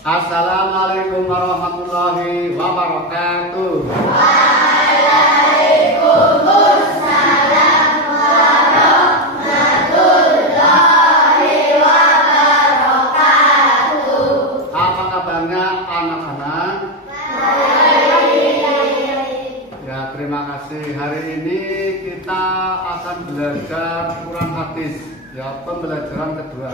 Assalamualaikum warahmatullahi wabarakatuh. Waalaikumsalam warahmatullahi wabarakatuh. Apa kabarnya anak-anak? Ya, terima kasih. Hari ini kita akan belajar Quran hadis, ya, pembelajaran kedua.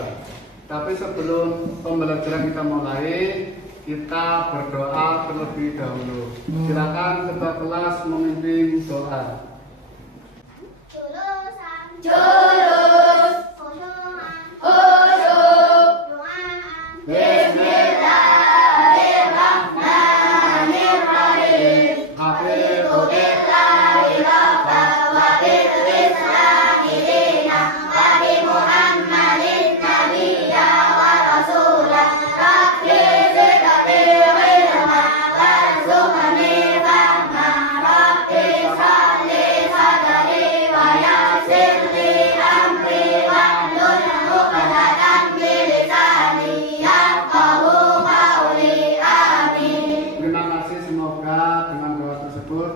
Tapi sebelum pembelajaran kita mulai, kita berdoa terlebih dahulu. Silakan ketua kelas memimpin doa. Jurus khusyuk Bismillahirrahmanirrahim. Hafizu billahi rabba wa bil islamina wa bi Muhammadin nabiyya wa rasulah. Rabbi zidni ilma warzuqni fahma. Rabbi shalli sadri wa yassir li amri wahlul 'uqdatam min lisani yafqahu qawli. Amin. Terima kasih, semoga dengan doa tersebut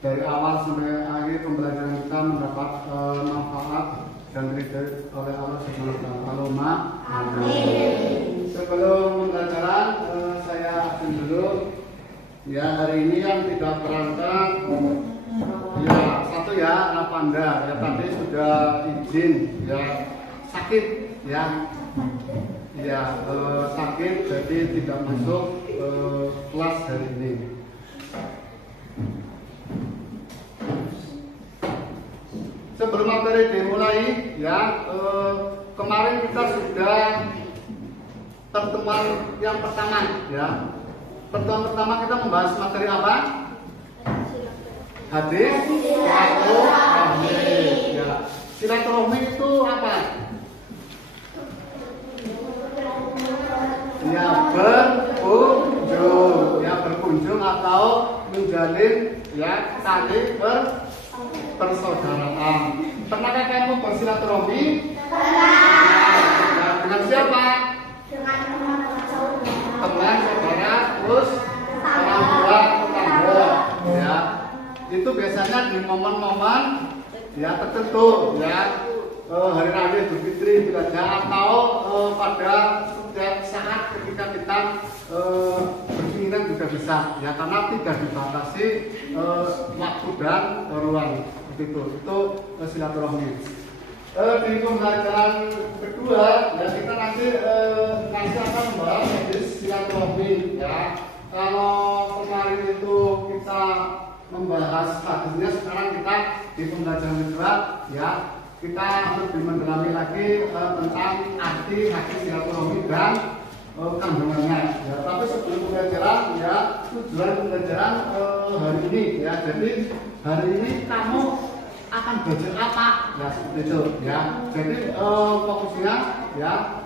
dari awal sampai akhir pembelajaran kita mendapat manfaat dan diridhoi oleh Allah Subhanahu wa taala. Allahumma amin. Sebelum pembelajaran saya akan dulu, ya, hari ini yang tidak berangkat, ya, satu ya, Rapanda, ya, tadi sudah izin, ya, sakit, ya, ya, sakit, jadi tidak masuk kelas hari ini. Sebelum materi dimulai, ya, kemarin kita sudah pertemuan yang pertama, ya. Pertemuan pertama kita membahas materi apa? Hadis silaturahmi. Ya. Silaturahmi itu apa? Ya, berkunjung, ya, berkunjung atau menjalin, ya, tali persaudaraan. Pernahkah kamu bersilaturahmi? Pernah. Dengan siapa? Teman, saudara, terus orang tua, tetangga, ya. Itu biasanya di momen-momen, ya, tertentu, ya, hari raya Idul Fitri atau pada setiap saat ketika kita berkeinginan juga bisa, ya, karena tidak dibatasi waktu dan ruang. Itu silaturahmi. Di pembelajaran kedua, ya, kita nanti akan membahas hadis silaturahmi, ya. Kalau kemarin itu kita membahas hadisnya, sekarang kita di pembelajaran kedua, ya, kita lebih mendalami lagi tentang arti hadis silaturahmi dan kandungannya, ya. Tapi sebelum pembelajaran, ya, tujuan pembelajaran hari ini, ya, jadi hari ini kamu akan belajar apa, ya, seperti itu, ya. Jadi fokusnya, ya,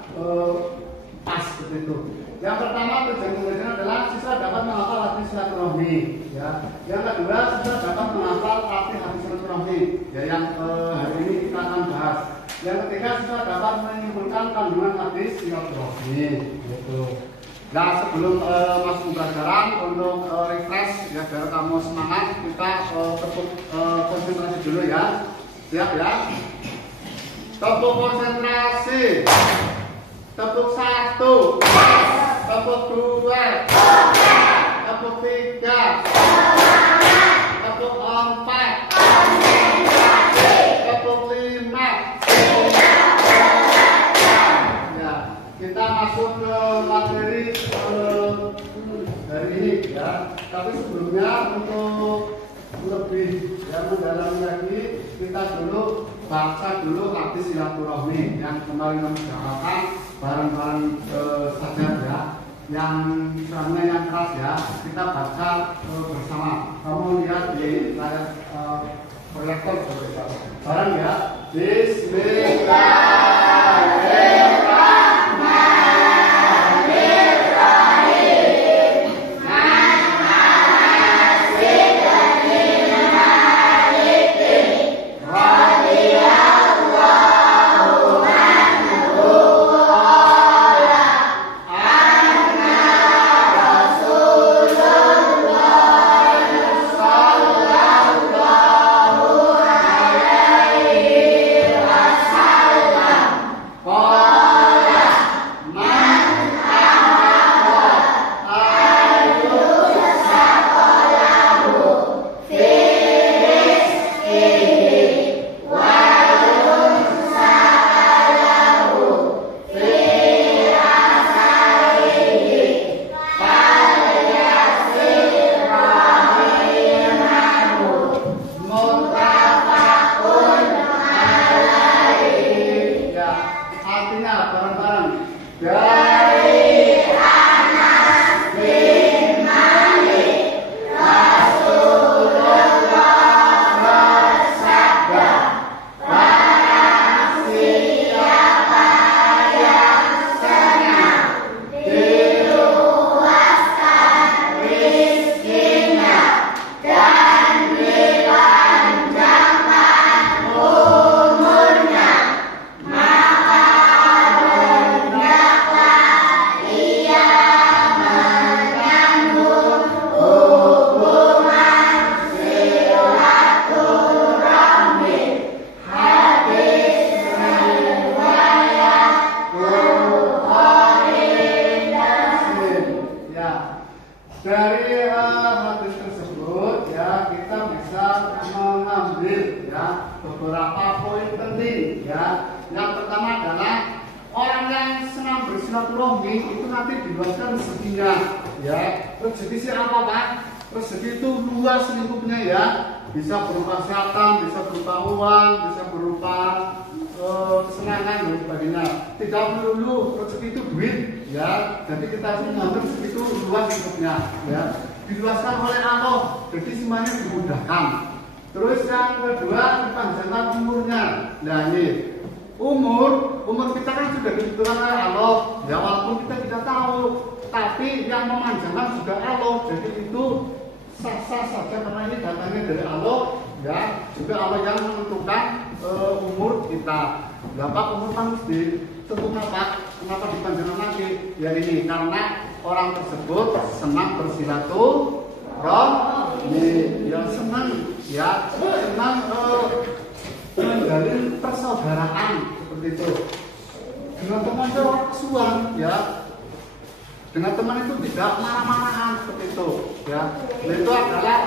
pas seperti itu. Yang pertama, tujuan pembelajaran adalah siswa dapat menghafal arti silaturahmi, ya. Yang kedua, siswa dapat menghafal arti hadis silaturahmi, ya, yang hari ini kita akan bahas. Yang ketiga, siswa dapat menyimpulkan kandungan hadis silaturahmi, gitu. Nah, sebelum masuk pembelajaran, untuk refresh, ya, biar kamu semangat, kita tepuk konsentrasi dulu, ya. Siap, ya? Tepuk konsentrasi. Tepuk 1, tepuk 2, tepuk 3, tepuk 4, tepuk 5. Ya, kita masuk ke materi hari ini, ya. Tapi sebelumnya untuk lebih, ya, mendalami lagi, kita dulu baca dulu hadis silaturahmi yang kemarin kami bacakan bareng-bareng saja, ya. Yang suaranya yang keras, ya, kita baca bersama. Kamu lihat di layar proyektor bareng, ya. Bismillahirrahmanirrahim. Radiyallahu anhu. ambil ya beberapa poin penting ya. Yang pertama adalah orang yang senang bersilaturahmi itu nanti diluaskan rezekinya ya. Rezeki siapa Pak? Rezeki itu luas lingkupnya ya. Bisa berupa kesehatan, bisa berupa uang, bisa berupa kesenangan dan sebagainya. Tidak melulu rezeki itu duit ya. Jadi kita harus mengambil rezeki itu luas lingkupnya ya. Diluaskan oleh Allah, jadi semuanya dimudahkan. Terus yang kedua dipanjangkan umurnya. Nah ini umur kita kan sudah ditentukan oleh Allah ya, walaupun kita tidak tahu, tapi yang memanjangkan juga Allah. Jadi itu sah-sah saja karena ini datangnya dari Allah ya, juga Allah yang menentukan umur kita. Bapak umur harus ditentukan Pak. Kenapa dipanjangkan lagi? Ya ini karena orang tersebut senang bersilaturahmi, yang senang ya, senang menjalin persaudaraan seperti itu. Dengan teman itu kesuan ya. Dengan teman itu tidak marah-marahan seperti itu ya. Dan itu adalah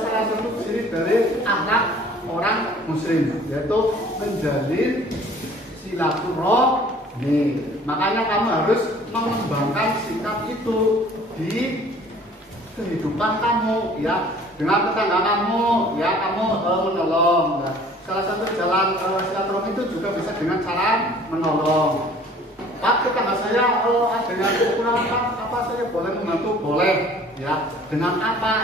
salah satu ciri dari akhlak orang muslim, yaitu menjalin silaturahmi. Makanya kamu harus mengembangkan sikap itu di kehidupan kamu ya, dengan tetangga kamu ya, kamu menolong ya. Salah satu jalan silaturahmi itu juga bisa dengan cara menolong. Pak, tetangga saya dengan kekurangan apa saya boleh membantu? Boleh ya. Dengan apa?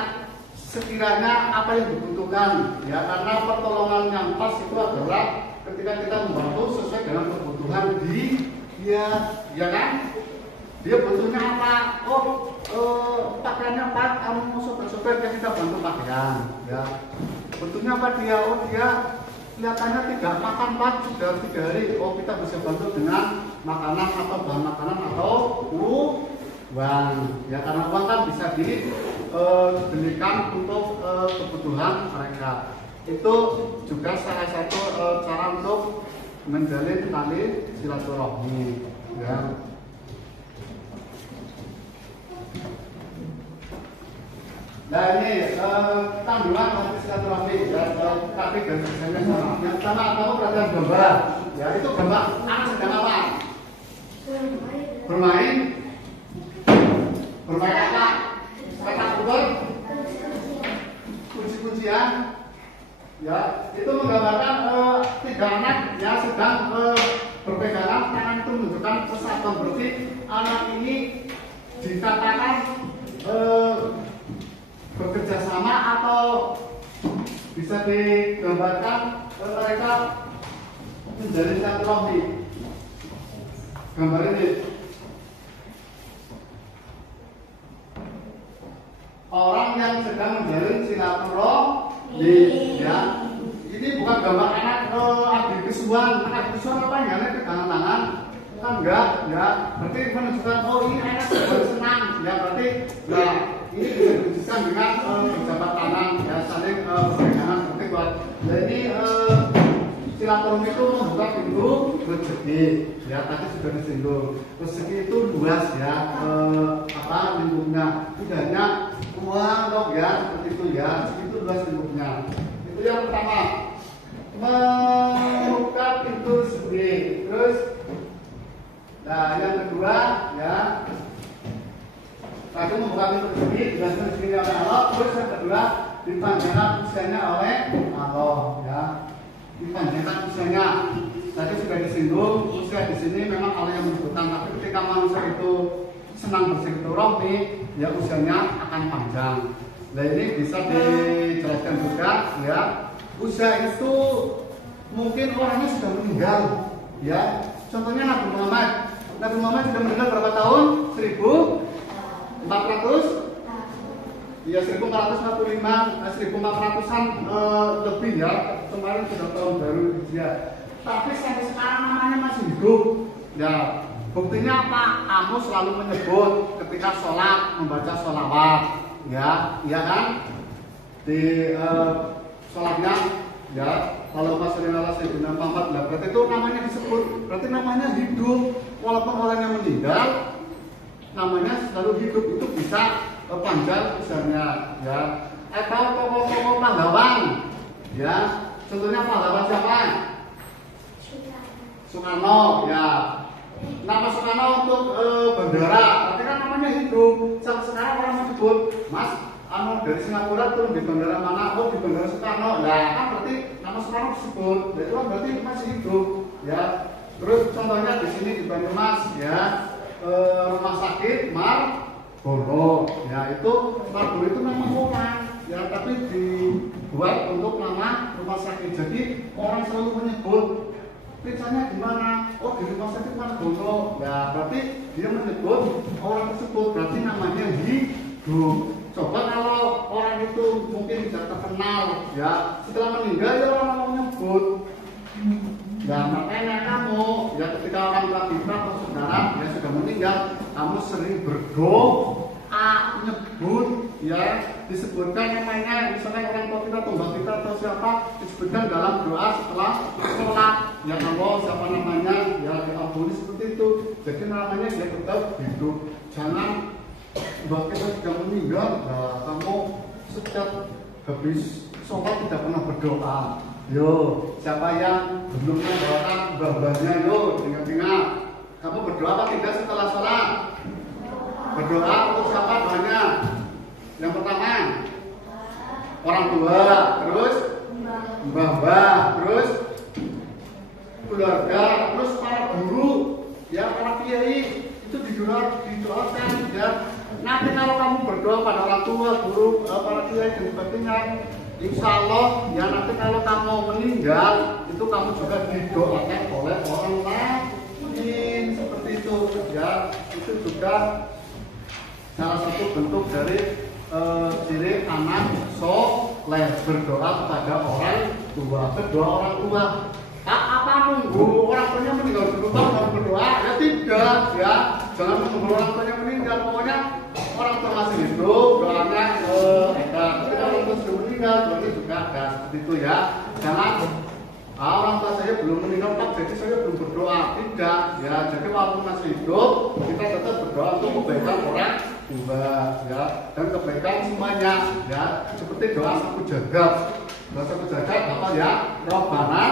Sekiranya apa yang dibutuhkan ya, karena pertolongan yang pas itu adalah ketika kita membantu sesuai dengan kebutuhan dia ya kan. Dia butuhnya apa? Pakaiannya Pak, kamu mau sobek-sobek ya, kita bantu pakaian ya. Butuhnya apa dia? Dia kelihatannya tidak makan Pak sudah 3 hari. Kita bisa bantu dengan makanan atau bahan makanan atau uang ya, karena uang kan bisa dibelikan untuk kebutuhan mereka. Itu juga salah satu cara untuk menjalin tali silaturahmi ya. Nah ini tanduan tali silaturahmi ya, tapi garisnya sama. Yang pertama kamu perhatian gambar ya, itu gambar anak sedang apa? Bermain apa? Petak umpet, kunci-kuncian ya. Itu menggambarkan 3 anak ya sedang berpegangan tangan, itu menunjukkan persatuan. Berarti anak ini dikatakan bekerja sama, atau bisa digambarkan mereka menjalin silaturahmi. Gambar ini orang yang sedang menjalin silaturahmi ya. Ini bukan gambar anak abdi kesuan. Anak kesuan apa ya? Pegangan tangan kan enggak ya. Berarti menunjukkan ini anak sedang senang ya. Berarti ya ini bisa diwujudkan dengan berjabat tangan ya, saling berpegangan seperti itu. Jadi silaturahmi itu membuka pintu rezeki ya. Tadi sudah disinggung, rezeki itu luas ya, lingkupnya tidak hanya uang dok ya, seperti itu ya. Rezeki itu luas lingkupnya. Itu yang pertama, membuka pintu rezeki. Terus nah yang kedua ya, tadi membuka pintu rezeki, dijelaskan rezeki oleh Allah. Terus yang kedua, dipanjangkan usianya oleh Allah ya. Dipanjangkan usianya. Tadi sudah disinggung, usia di sini memang Allah yang menyebutkan, tapi ketika manusia itu senang bersilaturahmi, ya usianya akan panjang. Nah ini bisa dijelaskan juga ya. Usia itu mungkin orangnya sudah meninggal ya. Contohnya Nabi Muhammad. Nabi Muhammad sudah meninggal berapa tahun? 1400? Ya 1445, 1400-an lebih ya. Kemarin sudah tahun baru ya. Tapi sampai sekarang namanya masih hidup. Ya, buktinya apa? Kamu selalu menyebut ketika sholat, membaca sholawat. Ya, iya kan? Di sholatnya ya, kalau Rasulullah Sayyidina Muhammad, berarti itu namanya disebut. Berarti namanya hidup. Walaupun orangnya meninggal, namanya selalu hidup. Itu bisa panjang usianya ya. Atau tokoh-tokoh pahlawan ya, Contohnya pahlawan siapa? Soekarno, ya. Nama Soekarno untuk bendera, tapi kan namanya hidup. Sekarang orang menyebut, Mas, dari Singapura turun di bandara mana? Oh, di bandara Soekarno. Nah, kan berarti nama Soekarno disebut. Itu kan berarti masih hidup, ya. Terus contohnya di sini di Banyumas, ya, rumah sakit Margono, ya itu Margono itu nama orang, ya, tapi dibuat untuk nama rumah sakit. Jadi orang selalu menyebut periksanya di mana? Oh, di rumah sakit Margono. Ya, berarti dia menyebut orang tersebut, berarti namanya hidup. Coba kalau orang itu mungkin tidak terkenal, ya, setelah meninggal ya orang mau menyebut. Ya, makanya kamu, ya, ketika orang tua kita atau saudara ya sudah meninggal, kamu sering berdoa, nyebut, ya, disebutkan namanya, misalnya orang tua kita, tombak kita atau siapa, disebutkan dalam doa setelah sholat. Ya, Allah siapa namanya, ya, diampuni seperti itu. Jadi namanya dia tetap hidup. Jangan bahwa kita sudah meninggal, nah, kamu setiap habis sholat tidak pernah berdoa. Yo, siapa yang belum mendoakan mbah-mbahnya, yo, ingat-ingat. Kamu berdoa apa tidak setelah sholat? Berdoa untuk siapa doanya? Yang pertama, orang tua, terus mbah-mbah, terus keluarga, terus para guru, ya, para kiai, itu didoakan, ya. Nanti kalau kamu berdoa pada orang tua, guru, para kiai dan sebagainya, insya Allah, ya, nanti kalau kamu meninggal, itu kamu juga didoakan oleh orang lain, seperti itu, ya. Itu juga salah satu bentuk dari ciri anak soleh, berdoa kepada orang tua, kedua orang tua. Apa nunggu orang tuanya meninggal dulu baru berdoa? Ya tidak, ya. Jangan menunggu orang tuanya meninggal. Pokoknya orang tua masih hidup, doanya ada. Ketika orang tua sudah meninggal, doanya juga ada. Seperti itu, ya. Jangan orang tua saya belum meninggal, Pak, jadi saya belum berdoa. Tidak, ya. Jadi walaupun masih hidup, kita tetap berdoa untuk kebaikan orang tua, ya, dan kebaikan semuanya, ya. Seperti doa sapu jagat. Doa sapu jagat apa, ya? Robbana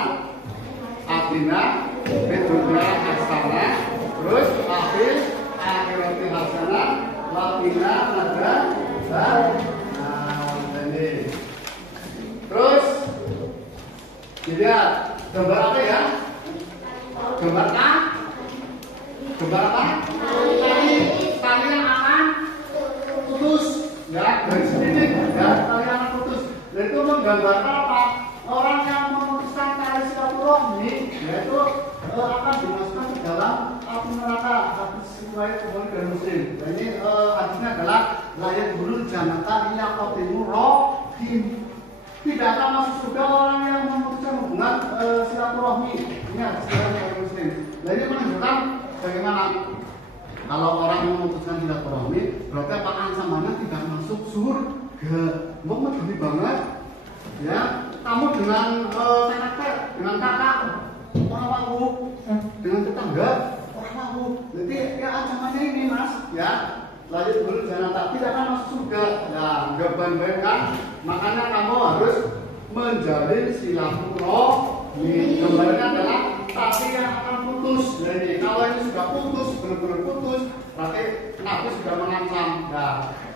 atina fid dunya hasanah, terus akhir akhirati hasanah, wa qina adzaban. Ini. Terus dilihat gambar apa, ya? Gambar apa? Gambar apa? Tali yang akan putus, ya, dari sini, ya, tali yang akan putus. Dan itu menggambarkan apa? Orang yang memutuskan tali silaturahmi, yaitu akan dimasukkan ke dalam api neraka. Hadis riwayat Bukhari dan Muslim. Dan ini hadisnya adalah layak burul janata ila qatimur rahim. Tidak akan masuk surga orang yang memutuskan hubungan silaturahmi. Ini hadis riwayat Bukhari dan Muslim. Dan ini menunjukkan bagaimana kalau orang yang memutuskan silaturahmi, berarti apa ancamannya tidak masuk surga. Mau medeni banget, ya. Kamu dengan karakter, dengan kakak, orang mau, dengan tetangga, orang mau. Jadi ya ancamannya ini, Mas, ya. Lanjut dulu, jangan tidak akan masuk surga. Ya, nggak baik-baik kan? Makanya kamu harus menjalin silaturahmi. Gambarnya adalah tali yang akan putus. Jadi kalau ini sudah putus, benar-benar putus, berarti Nabi sudah mengancam.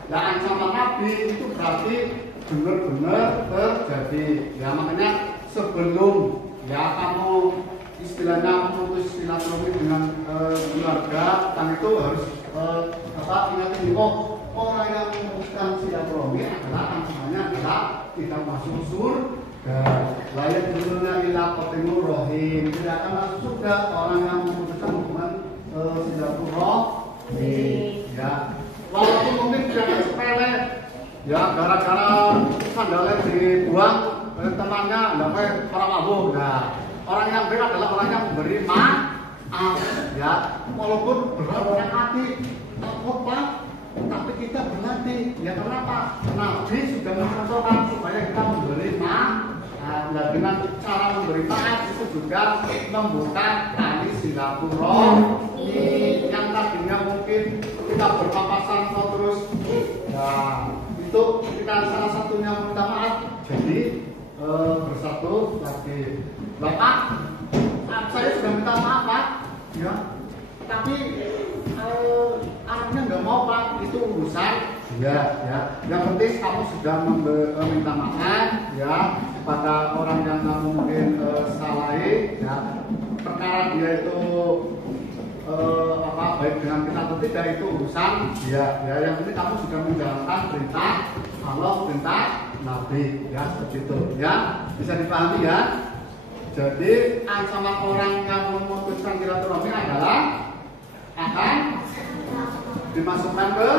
Ya, ancaman Nabi itu berarti benar-benar terjadi, ya. Makanya sebelum, ya, kamu istilahnya memutus silaturahmi dengan keluarga, kan itu harus ingat ini, orang yang memutuskan silaturahmi adalah ancamannya adalah tidak masuk surga. Layak dunia ila qatimur rahim, tidak akan masuk surga orang yang memutuskan hubungan silaturahmi, ya. Walaupun mungkin tidak sepele, ya, gara-gara sandalnya dibuang temannya, dapat para mabuk. Nah, orang yang baik adalah orang yang memberi maaf, ya, walaupun berat hati, apa, tapi kita berhati, ya. Kenapa? Nabi sudah mencontohkan supaya kita memberi maaf. Nah, dengan cara memberi maaf itu juga membuka tali silaturahmi yang tadinya mungkin ketika berpapasan atau terus, ya, itu ketika salah satunya minta maaf, jadi bersatu lagi. Bapak, saya sudah minta maaf Pak, ya. Tapi anaknya nggak mau Pak, itu urusan. Ya, ya. Yang penting kamu sudah minta maaf, ya, pada orang yang kamu mungkin salahi, ya. Perkara dia itu baik dengan kita atau tidak itu urusan dia, ya. Yang penting kamu sudah menjalankan perintah Allah, perintah Nabi, ya, seperti itu, ya. Bisa dipahami, ya. Jadi ancaman orang yang memutuskan silaturahmi adalah akan dimasukkan ke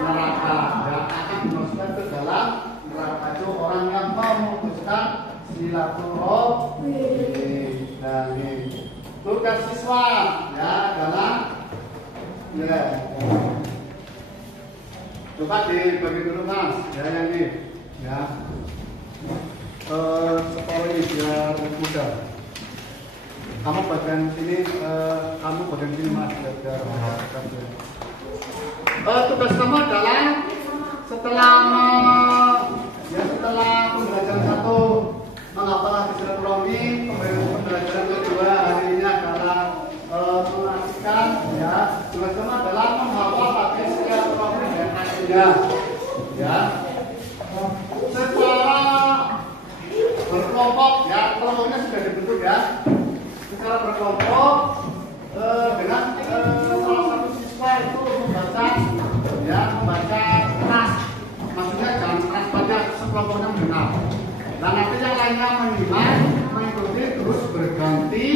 neraka, ya, akan dimasukkan ke dalam neraka. Itu orang yang memutuskan silaturahmi. Nah, ini tugas siswa, ya, adalah ya. Coba dibagi dulu Mas, ya, yang ini, ya. Sekolah ini biar mudah. Kamu bagian sini, kamu bagian sini Mas, biar tugas kamu adalah setelah pembelajaran 1 menghafal hadis silaturahmi, pembelajaran kedua hari ini adalah mengasihkan, ya. Tugas kamu adalah menghafal hadis silaturahmi dan artinya, ya. Secara berkelompok, ya, kelompoknya sudah dibentuk, ya. Secara berkelompok dengan salah satu siswa itu membaca keras, maksudnya jangan keras saja, sekelompoknya mendengar. Dan nanti yang lainnya menyimak, mengikuti, terus berganti,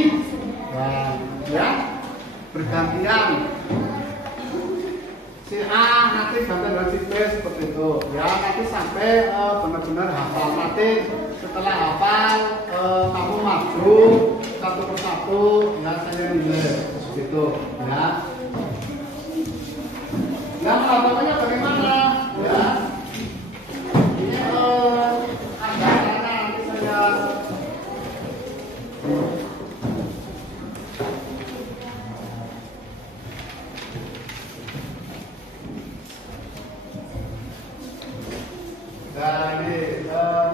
ya, bergantian. Si A nanti ganti dengan si B seperti itu, ya. Nanti sampai benar-benar hafal. Nanti setelah hafal kamu maju satu persatu, ya, saya nilai gitu, ya. Yang menghafalnya bagaimana, ya? Ini ada nanti saya dari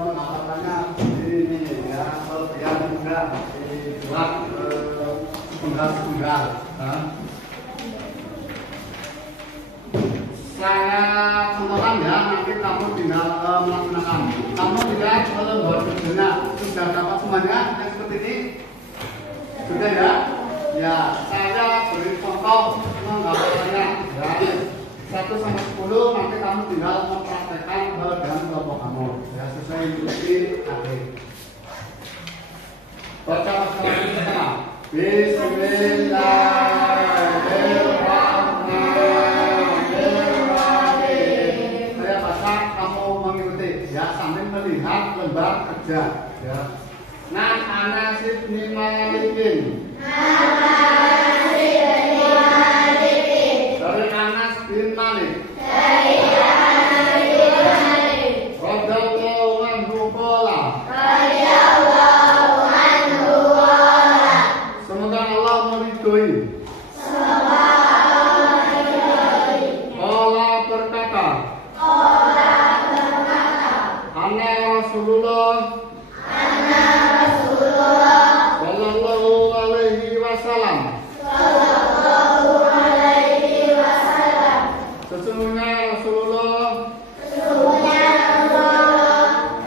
menghafalnya ini, ya, biar mudah dibuat sepenggal-sepenggal. Saya contohkan, ya, nanti kamu tinggal melaksanakan. Kamu tidak membuat kerjanya. Sudah dapat semuanya yang seperti ini? Sudah, ya? Ya, saya beri contoh menggambarkannya, ya. 1 sampai 10 nanti kamu tinggal mempraktekkan dengan kelompok kamu, ya, sesuai instruksi akhir. Baca masalah pertama. Bismillahirrahmanirrahim. Saya baca, kamu mengikuti, ya, sambil melihat lembar kerja, ya. Nah, Anas bin Malikin. Dari Anas bin Malik. Radhiyallahu anhu qala. Semoga Allah meridhoi. Qala berkata. Anna Rasulullah. Sallallahu alaihi wasallam. Sesungguhnya Rasulullah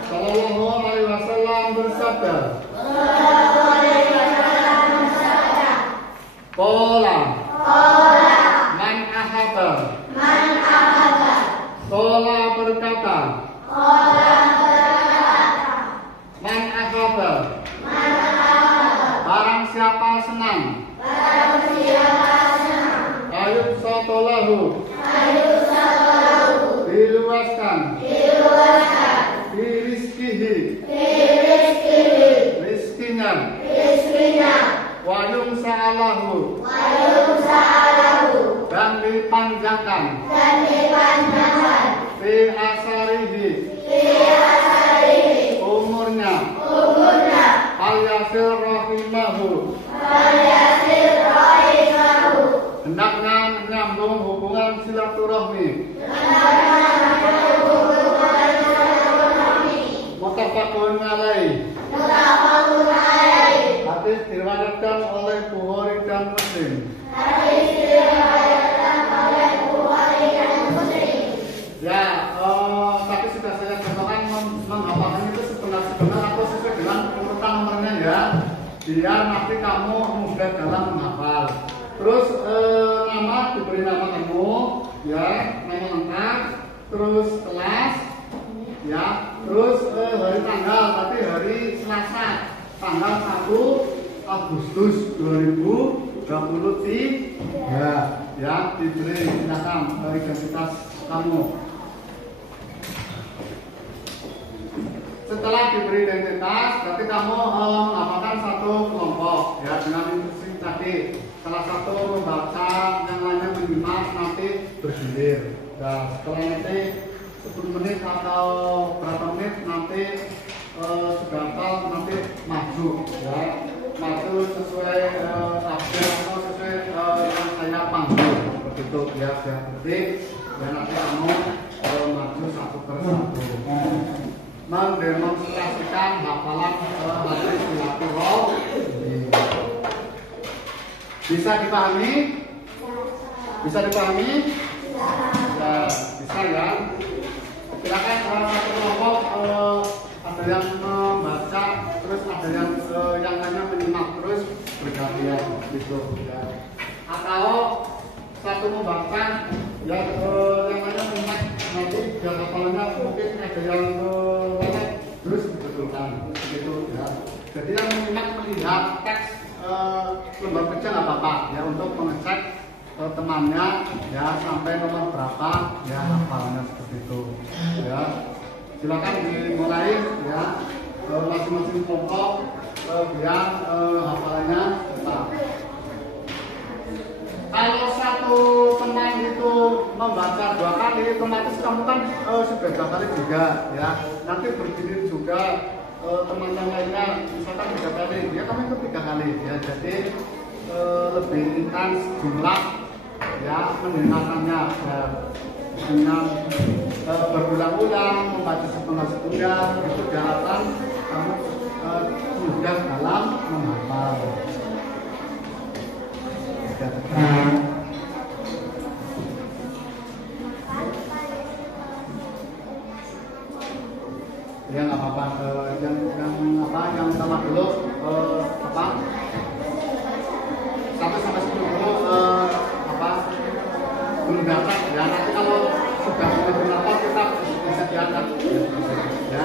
Sallallahu alaihi wasallam bersabda. Qala man ahaba. Qala berkata. Man ahaba. Barang siapa senang. Ayub sotolahu. Diluaskan. Rizkihi. Rizkinya. Wayung sa'alahu. Dan dipanjangkan. Fi asarihi. Umurnya. Al yasir rahimahu. Hendaknya menyambung hubungan silaturahmi. Muttafaqun alaih. alaih. Muttafaqun alaih. Hadis diriwayatkan oleh Bukhari dan Muslim. Hadis diriwayatkan oleh Bukhari dan Muslim. Ya, tapi sudah saya contohkan menghafalkan itu sebenar-benar atau sesuai dengan urutan nomornya ya. Biar nanti kamu mudah dalam menghafal. Terus nama diberi nama kamu, ya, nama lengkap. Terus kelas, ya. Terus hari tanggal, tapi hari Selasa, tanggal 1 Agustus 2023. Ya, diberi silakan identitas kamu. Setelah diberi identitas, berarti kamu menghafalkan satu kelompok ya dengan instruksi tadi. Salah satu membaca, yang lainnya menyimak, nanti bergilir. Nah, setelah nanti 10 menit atau berapa menit nanti sudah hafal nanti maju ya. Maju sesuai update atau sesuai yang saya panggil seperti itu ya. Jadi dan nanti kamu maju satu persatu. Mendemonstrasikan hafalan hadis silaturahmi. Bisa dipahami? Bisa dipahami? Ya, bisa ya. Silakan satu kelompok ada yang membaca, terus ada yang lainnya menyimak terus bergantian gitu ya. Atau satu membaca yang lainnya menyimak nanti biar hafalannya mungkin ada yang terus dibetulkan begitu ya. Jadi yang menyimak melihat teks lembar kecil nggak apa-apa ya untuk mengecek temannya ya sampai nomor berapa ya hafalannya seperti itu ya. Silakan dimulai ya masing-masing kelompok biar hafalannya tetap. Kalau satu teman itu membaca 2 kali, otomatis kamu kan sudah 2 kali juga ya. Nanti berdiri juga teman yang lainnya, misalkan 3 kali, ya kamu ikut 3 kali ya. Jadi lebih intens jumlah ya mendengarkannya ya, dengan berulang-ulang membaca setengah itu diharapkan kamu mudah dalam menghafal. Ya nggak apa-apa, yang sama dulu sampai 10 dulu belum dapat ya. Nanti kalau sudah berapa kita bisa diangkat ya.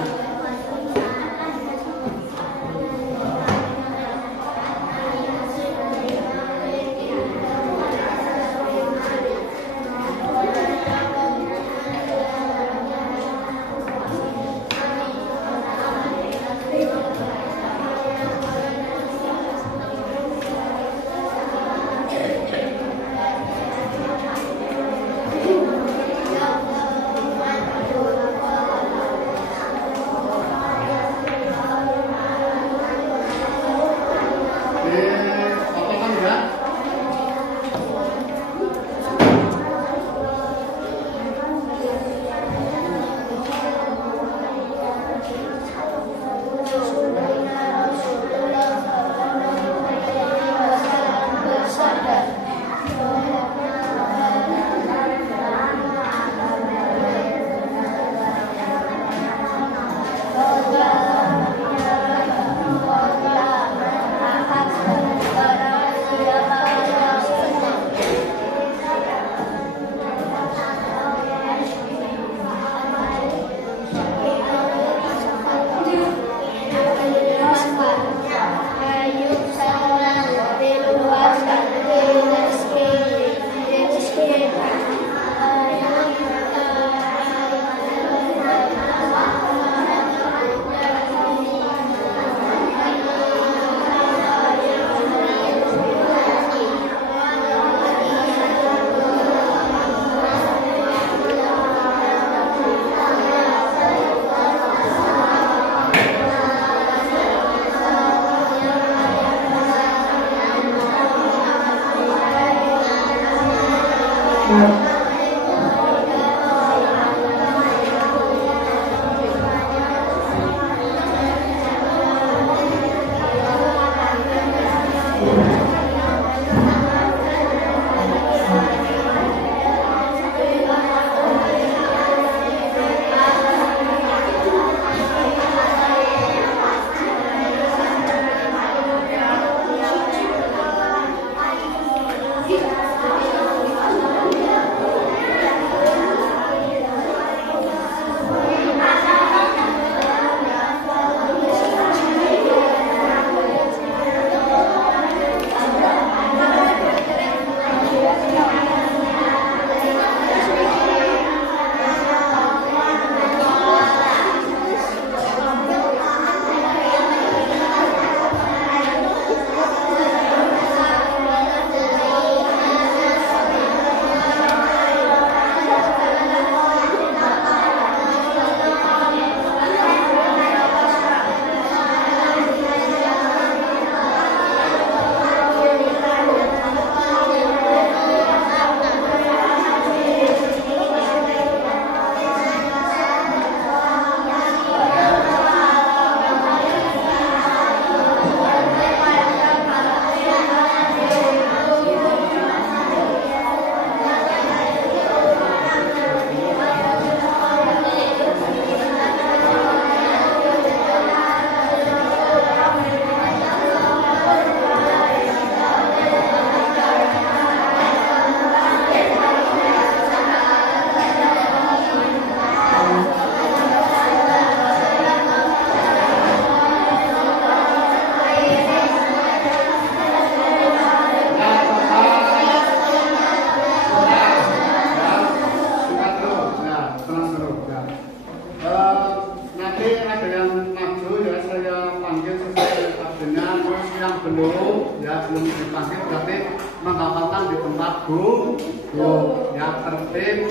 yang belum dipanggil berarti menghafalkan di tempat duduk ya, tertib.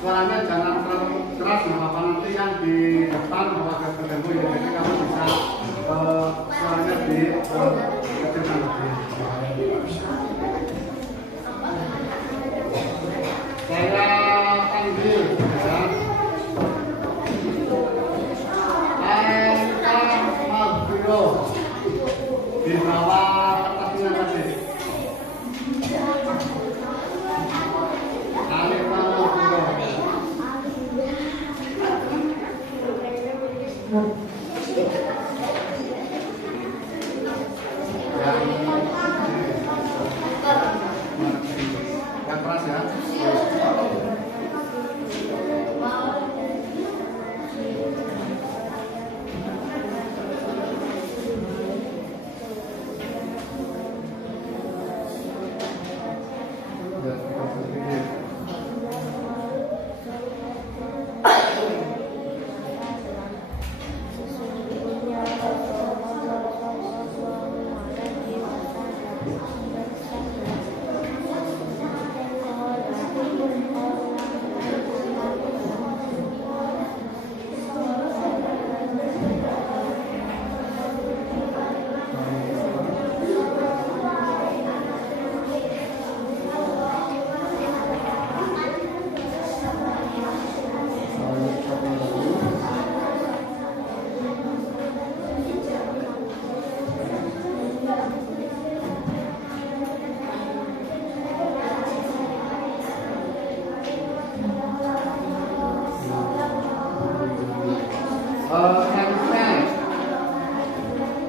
Suaranya jangan terlalu keras, menghafal nanti yang di depan agak terganggu ya, jadi kamu bisa suaranya dikecilkan lagi. Saya panggil ya. Di bawah kertasnya tadi. Alif Maghruro. Yang keras ya.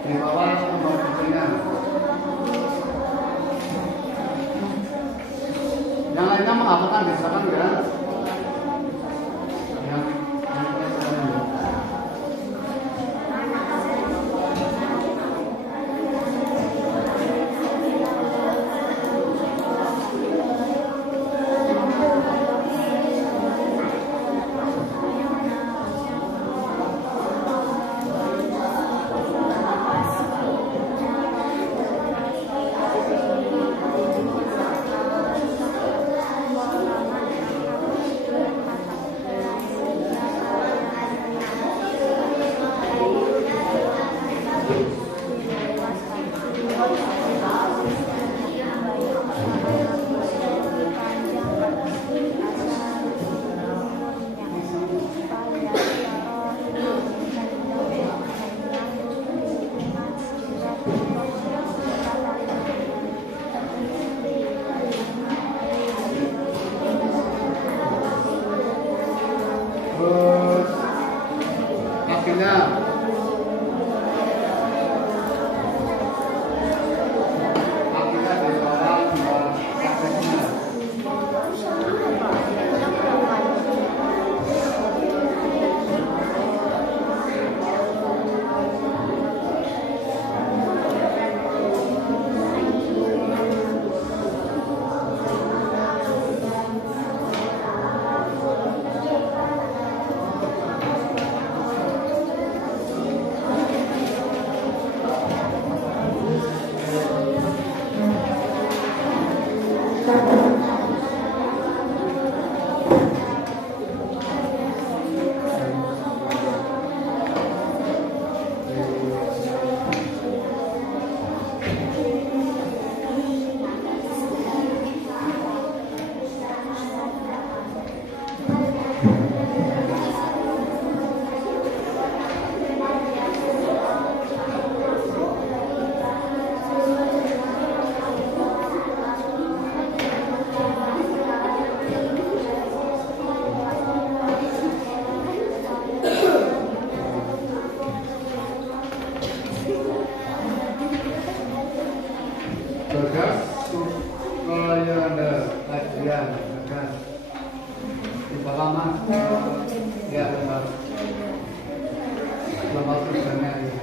Di bawah nomor bukunya. Yang lainnya menghafalkan misalkan ya. Yang kakinya di bawah kakinya. Bergas supaya ada kajian bergas di bawah mas ya lembar tulisannya ya.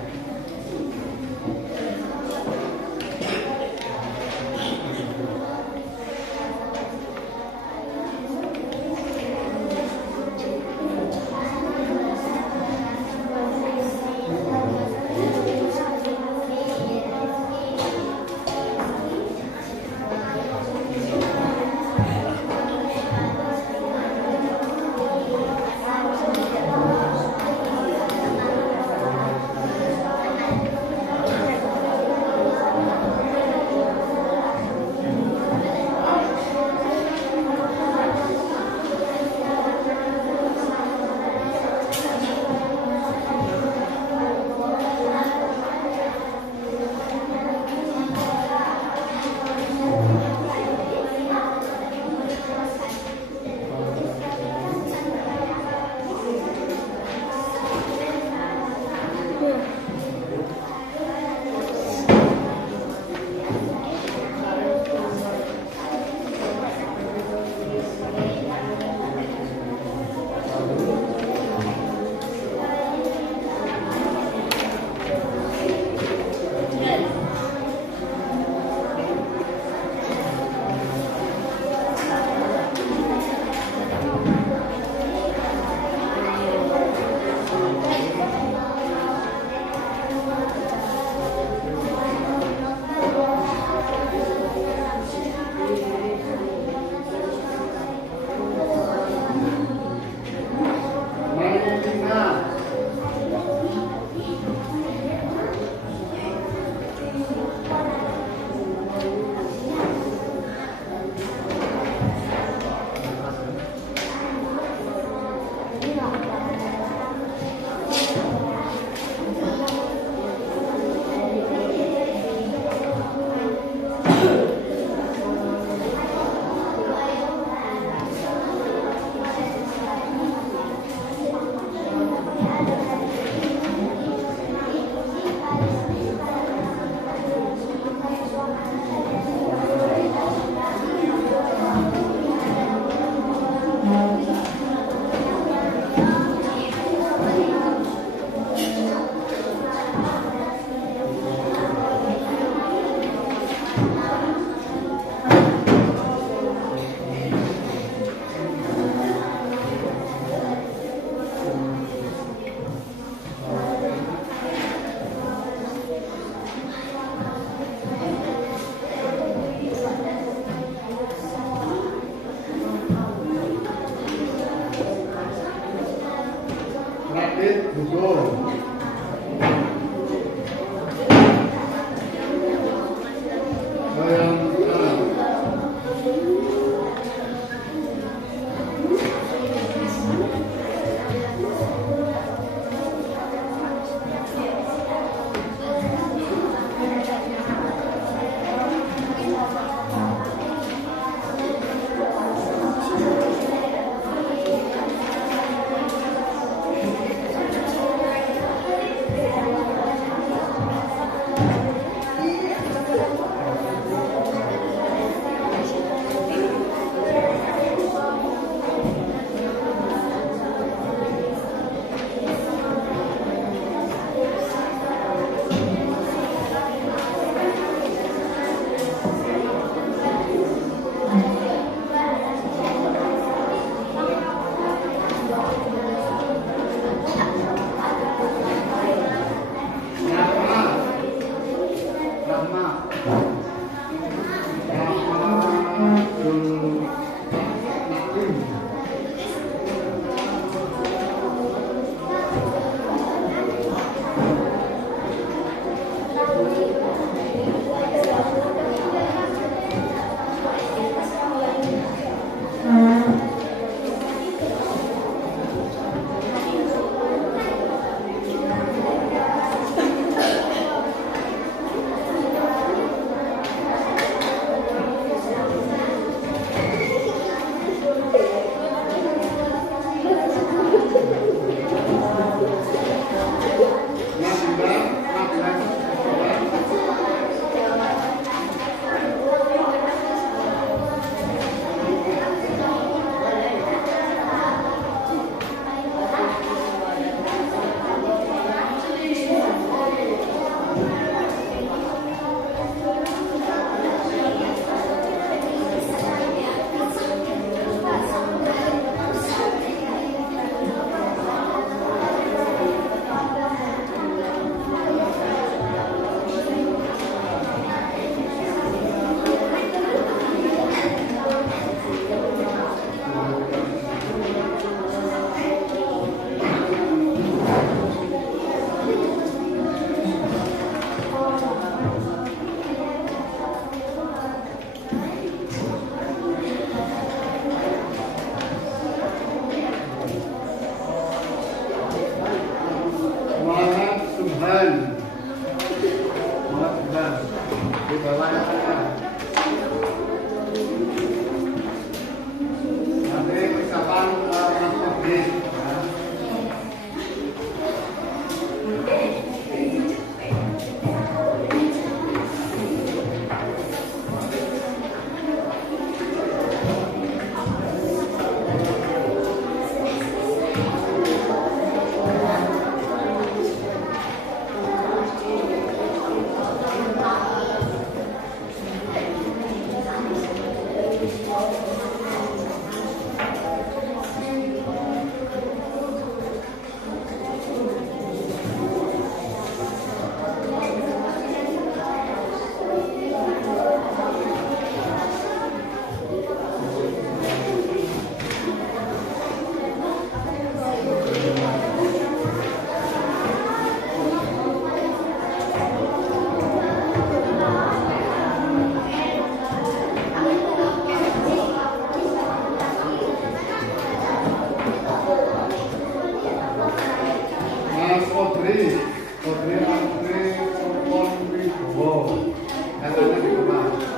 Kode Antri Purwon Wibowo. Katanya di bawah.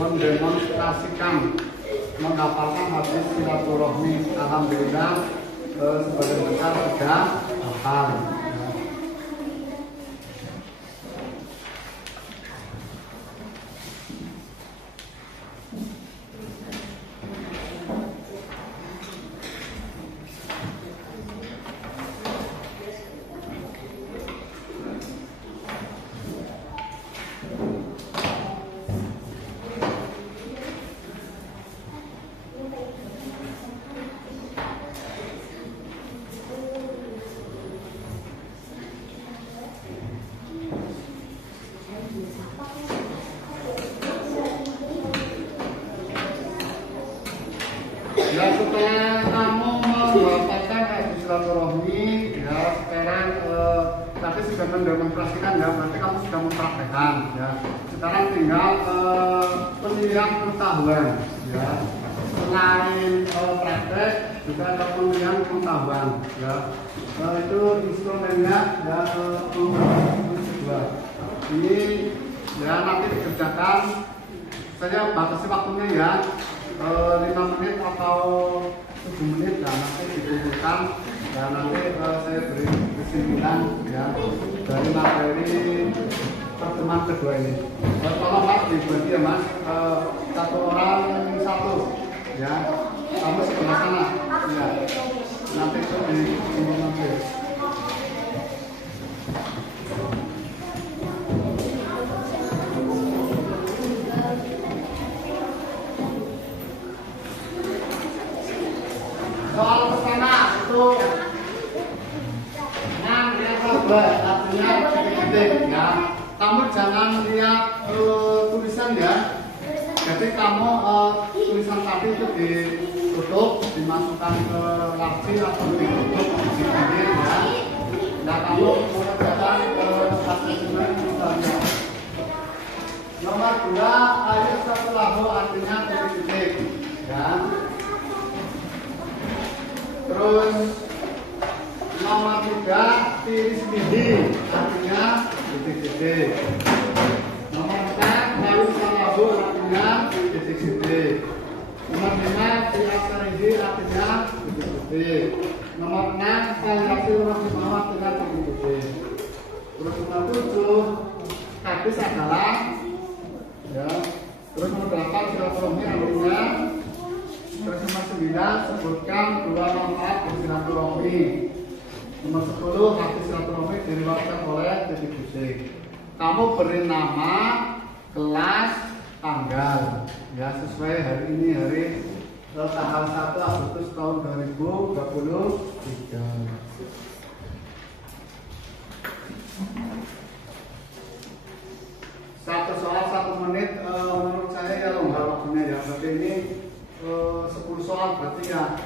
mendemonstrasikan menghafalkan hadis silaturahmi. Alhamdulillah sebagian besar sudah hafal. Ya, setelah kamu menghafalkan hadis silaturahmi, ya sekarang tadi sudah mendemonstrasikan ya, berarti kamu sudah mempraktekkan ya. Sekarang tinggal pemilihan pengetahuan ya. Selain praktek juga ada pemilihan pengetahuan ya. Itu instrumennya ya kedua. Ini ya nanti dikerjakan, saya batasi waktunya ya 5 menit atau 7 menit dan nanti dikumpulkan dan nanti saya beri kesimpulan ya dari materi pertemuan kedua ini. Tolong Mas dibagi ya Mas, satu orang satu ya, kamu sebelah sana ya, nanti itu dikumpul nanti. Soal pertama itu artinya titik ya. Kamu jangan lihat tulisan ya. Jadi kamu tulisan tadi itu ditutup, dimasukkan ke laci atau ditutup di sini ya. Nah kamu mengerjakan asesmen misalnya. Nomor 2 ayo satu lahu artinya titik ya. Terus nomor 3 tiris midi artinya titik-titik. Nomor 4 lalu salabu artinya titik-titik. Nomor 5 tiasarihi artinya titik-titik. Nomor 6 kaliasi rohimah artinya titik-titik. Terus nomor 7 habis adalah ya. Terus nomor 8 silaturahmi artinya. Terus nomor 9 sebutkan 2 manfaat bersilaturahmi. Nomor 10 hadis silaturahmi diriwayatkan oleh titik-titik. Kamu beri nama, kelas, tanggal ya sesuai hari ini, hari tanggal 1 Agustus tahun 2023. Satu soal 1 menit menurut saya ya longgar waktunya ya. Berarti ini 10 soal berarti ya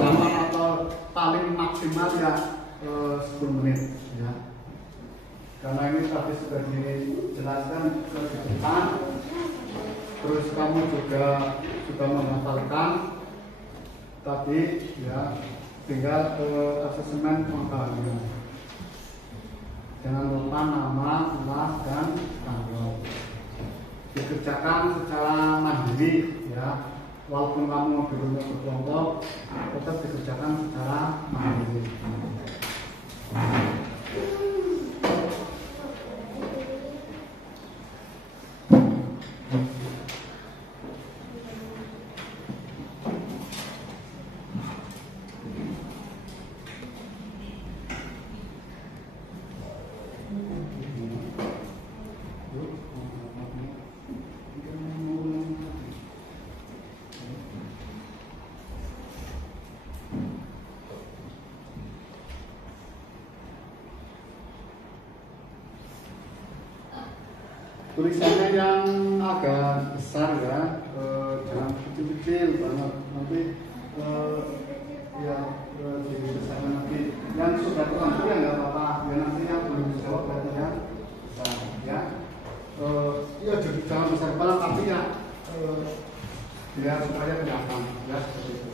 lama atau paling maksimal ya 10 menit ya. Karena ini tadi sudah dijelaskan ke depan, terus kamu juga sudah menghafalkan tadi ya, tinggal asesmen pengetahuan. Jangan lupa nama, kelas dan tanggal. Dikerjakan secara mandiri ya. Walaupun kamu duduknya berkelompok, tetap dikerjakan secara mandiri. Tulisannya yang agak besar ya, jangan kecil-kecil banget nanti ya dibesarkan nanti. Yang sudah terlampu ya nggak apa-apa, ya nanti yang belum dijawab berarti yang besar ya. Ya jadi jangan besar banget tapi ya biar supaya kelihatan ya seperti itu.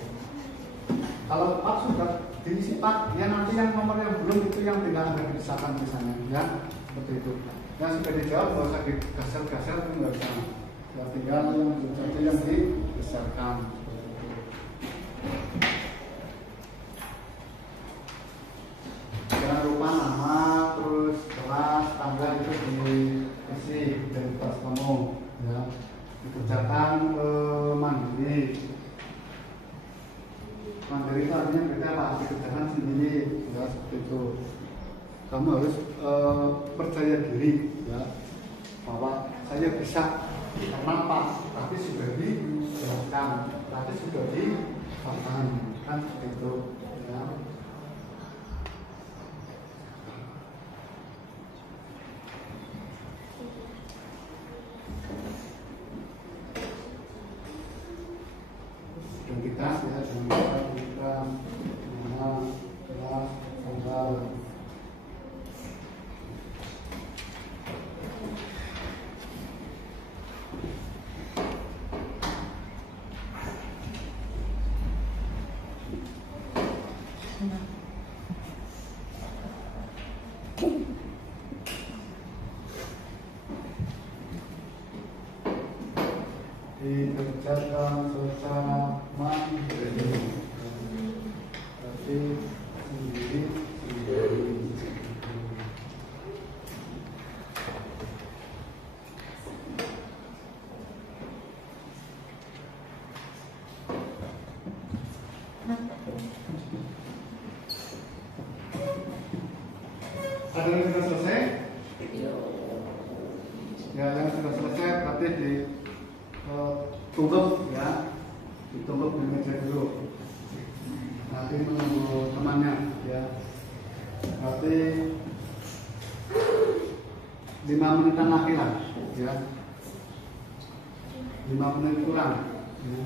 Kalau part sudah diisi part, ya nanti yang nomor yang belum itu yang tidak ada dibesarkan misalnya ya seperti itu. Yang sudah dijawab nggak usah digasel-gasel itu nggak usah, ya tinggal saja yang dibesarkan. Jangan lupa nama, terus kelas, tanggal itu diisi dari kelas kamu ya. Dikerjakan mandiri. Mandiri itu artinya kita apa? Dikerjakan sendiri ya seperti itu. Kamu harus percaya diri ya bahwa saya bisa. Karena apa? Tapi sudah dijelaskan, tapi sudah dipaham kan seperti itu ya. Identitas ya, identitas nama, kelas, tanggal. dikerjakan secara mandiri, tapi sendiri. Ada yang sudah selesai? Ya, yang sudah selesai berarti ditutup ya, ditutup di meja dulu. Nanti menunggu temannya ya. Berarti 5 menitan lagi lah ya. 5 menit kurang ya.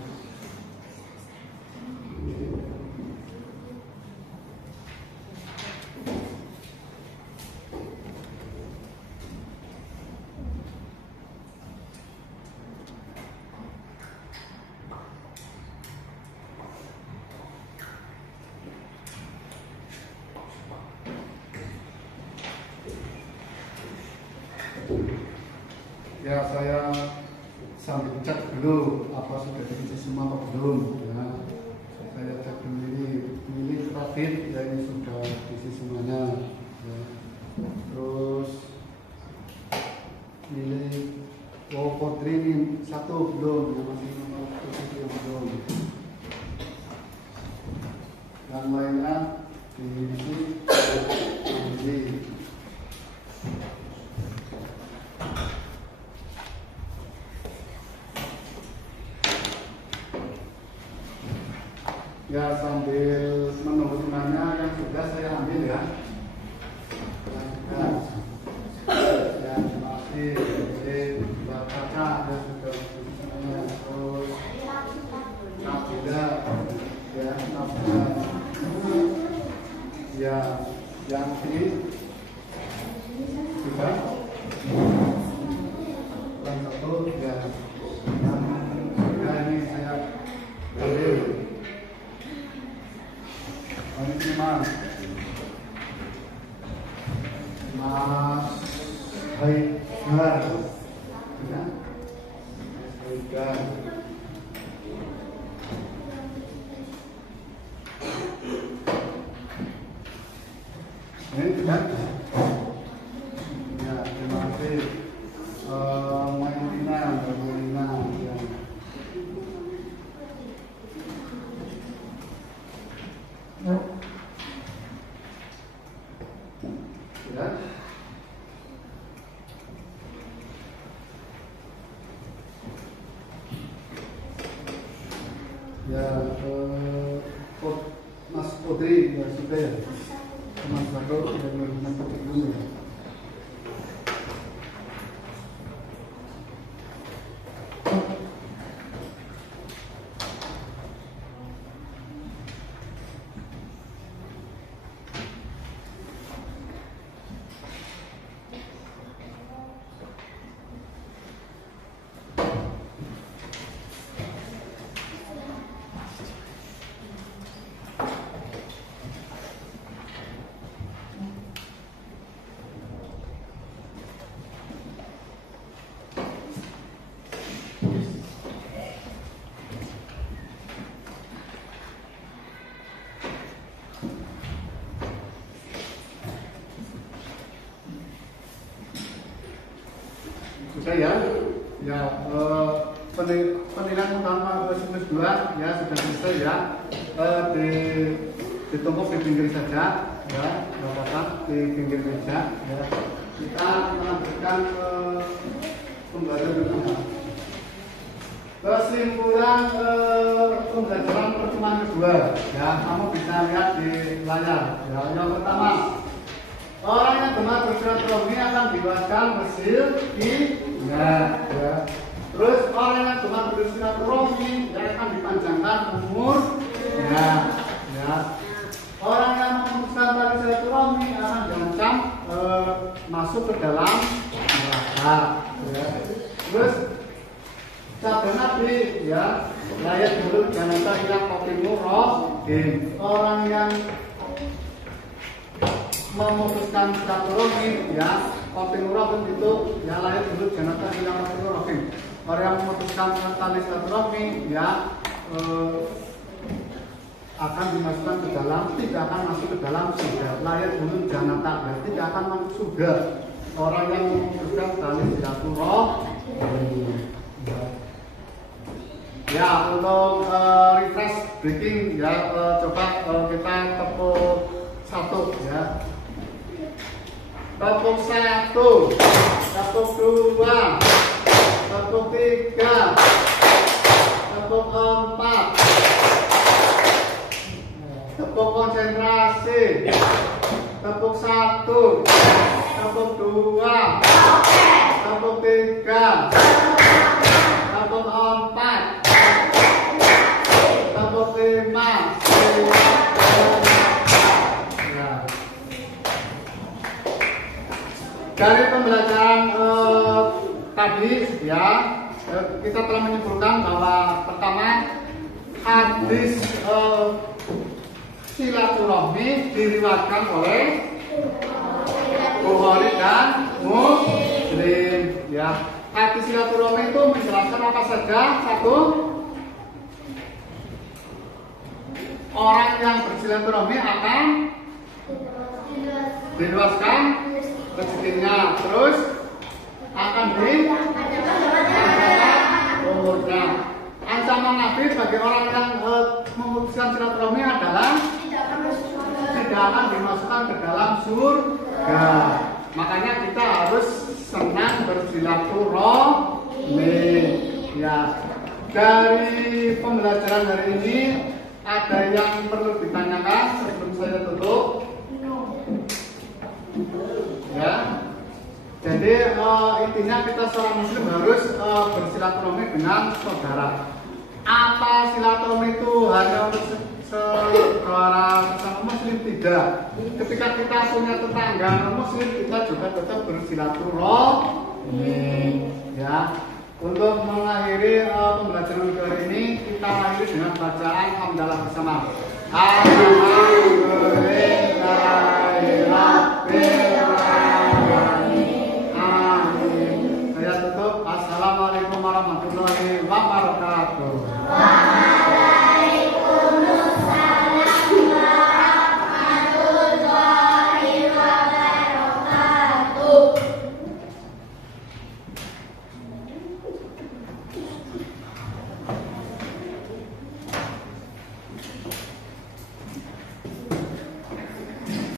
Ya, saya sambil cek dulu apa sudah diisi semua atau belum ya. Saya cek dulu ini kredit ya, ini sudah diisi semuanya ya. Terus ini potri ini satu belum, yang masih nomor 7 yang belum. Yang lainnya diisi nanti. Ya, sambil menunggu temannya yang sudah saya ambil ya. Ya, terima kasih. Jadi Mbak Caca ada sudah semuanya. Terus Nabila, ya Nabila. Ya, yang ini sudah. Yang satu ya. Yang ini saya ambil. Ini Mas Haidar ya, Mas Haidar. Ini kan ya, terima kasih. Mailina ya. Ya. Ya, Mas Putri ya sudah ya. Mas Bago sudah melakukan topik dulu ya. Sudah ya, penilaian utama semester 2 ya sudah selesai ya. Ditumpuk di pinggir saja ya, nggak apa-apa, di pinggir meja ya. Kita lanjutkan pembelajaran bersama. Kesimpulan pembelajaran pertemuan kedua ya, kamu bisa lihat di layar ya. Yang pertama, orang yang gemar bersilaturahmi akan dibebaskan ya. Terus orang yang gemar bersilaturahmi akan dipanjangkan umur ya. Orang yang memutuskan tali silaturahmi akan diancam masuk ke dalam neraka ya. Terus sabda Nabi ya, layat dulu janata ila qatimur rahim. Orang yang memutuskan silaturahmi ya, qatimur rahim itu ya layat dulu janata ila qatimur rahim. Orang yang memutuskan tali silaturahmi ya akan dimasukkan ke dalam, tidak akan masuk ke dalam surga. Layat dulu janata ya, tidak akan masuk surga. Orang yang memutuskan tali silaturahmi. Ya, untuk refresh breaking ya, coba kita tepuk satu ya. Tepuk satu, tepuk dua, tepuk tiga, tepuk empat, tepuk konsentrasi, tepuk satu, tepuk dua, tepuk tiga, tepuk empat, tepuk lima. Ya. Dari pembelajaran tadi ya, kita telah menyimpulkan bahwa pertama hadis silaturahmi diriwayatkan oleh Bukhari dan Muslim ya. Hadis silaturahmi itu menjelaskan apa saja? Satu, orang yang bersilaturahmi akan diluaskan rezekinya, terus akan umurnya. Ancaman Nabi bagi orang yang memutuskan silaturahmi adalah tidak akan dimasukkan ke dalam surga. Makanya kita harus senang bersilaturahmi. Ya, dari pembelajaran hari ini ada yang perlu ditanyakan sebelum saya tutup? Ya. Jadi intinya kita seorang muslim harus bersilaturahmi dengan saudara. Apa silaturahmi itu hanya untuk saudara sesama muslim? Tidak. Ketika kita punya tetangga muslim, kita juga tetap bersilaturahmi. Ya. Untuk mengakhiri pembelajaran hari ini, kita akhiri dengan bacaan hamdalah bersama. Alhamdulillah.